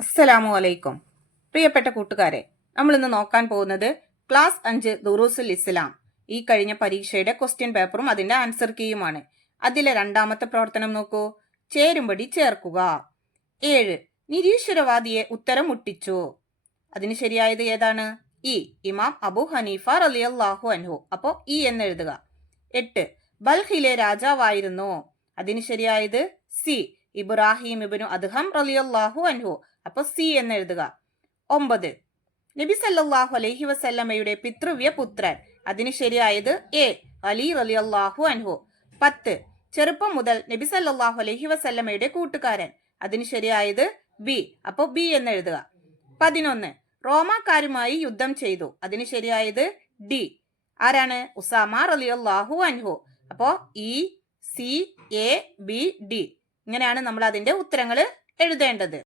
അസ്സലാമു അലൈക്കും. പ്രിയപ്പെട്ട കൂട്ടുകാരെ, നമ്മൾ ഇന്ന് നോക്കാൻ പോകുന്നത് ക്ലാസ് 5 ദുറൂസുൽ ഇസ്ലാം ഈ കഴിഞ്ഞ പരീക്ഷയുടെ ക്വസ്റ്റ്യൻ പേപ്പറും അതിന്റെ ആൻസർ കീയുമാണ്. അതിലെ രണ്ടാമത്തെ പ്രവർത്തനം നോക്കൂ. ചേരുംപടി ചേർക്കുക. 7. നിരീശ്വരവാദിയെ ഉത്തരം മുട്ടിച്ചു. അതിന് ശരിയായത് ഏതാണ്? ഇ. ഇമാം അബു ഹനീഫ റളിയല്ലാഹു അൻഹു. അപ്പോ ഇ എന്ന് എഴുതുക. 8. ബൽഹിലെ രാജാവായിരുന്നു. അതിന് ശരിയായത് സി. ഇബ്രാഹിം ഇബ്നു അദ്ഹം റളിയല്ലാഹു അൻഹു. അപ്പൊ സി എന്ന് എഴുതുക. 9. നബി സല്ലല്ലാഹു അലൈഹി വസല്ലമയുടെ പിതൃവ്യ പുത്രൻ. അതിന് ശരിയായത് എ. അലി റളിയല്ലാഹു അൻഹു. 10. ചെറുപ്പം മുതൽ നബി സല്ലല്ലാഹു അലൈഹി വസല്ലമയുടെ കൂട്ടുകാരൻ. അതിന് ശരിയായത് ബി. അപ്പൊ ബി എന്ന് എഴുതുക. 11. റോമാക്കാരുമായി യുദ്ധം ചെയ്തു. അതിന് ശരിയായത് ഡി. ആരാണ്? ഉസാമ റളിയല്ലാഹു അൻഹു. അപ്പോ E, C, A, B, D. ഇങ്ങനെയാണ് നമ്മൾ അതിന്റെ ഉത്തരങ്ങൾ എഴുതേണ്ടത്.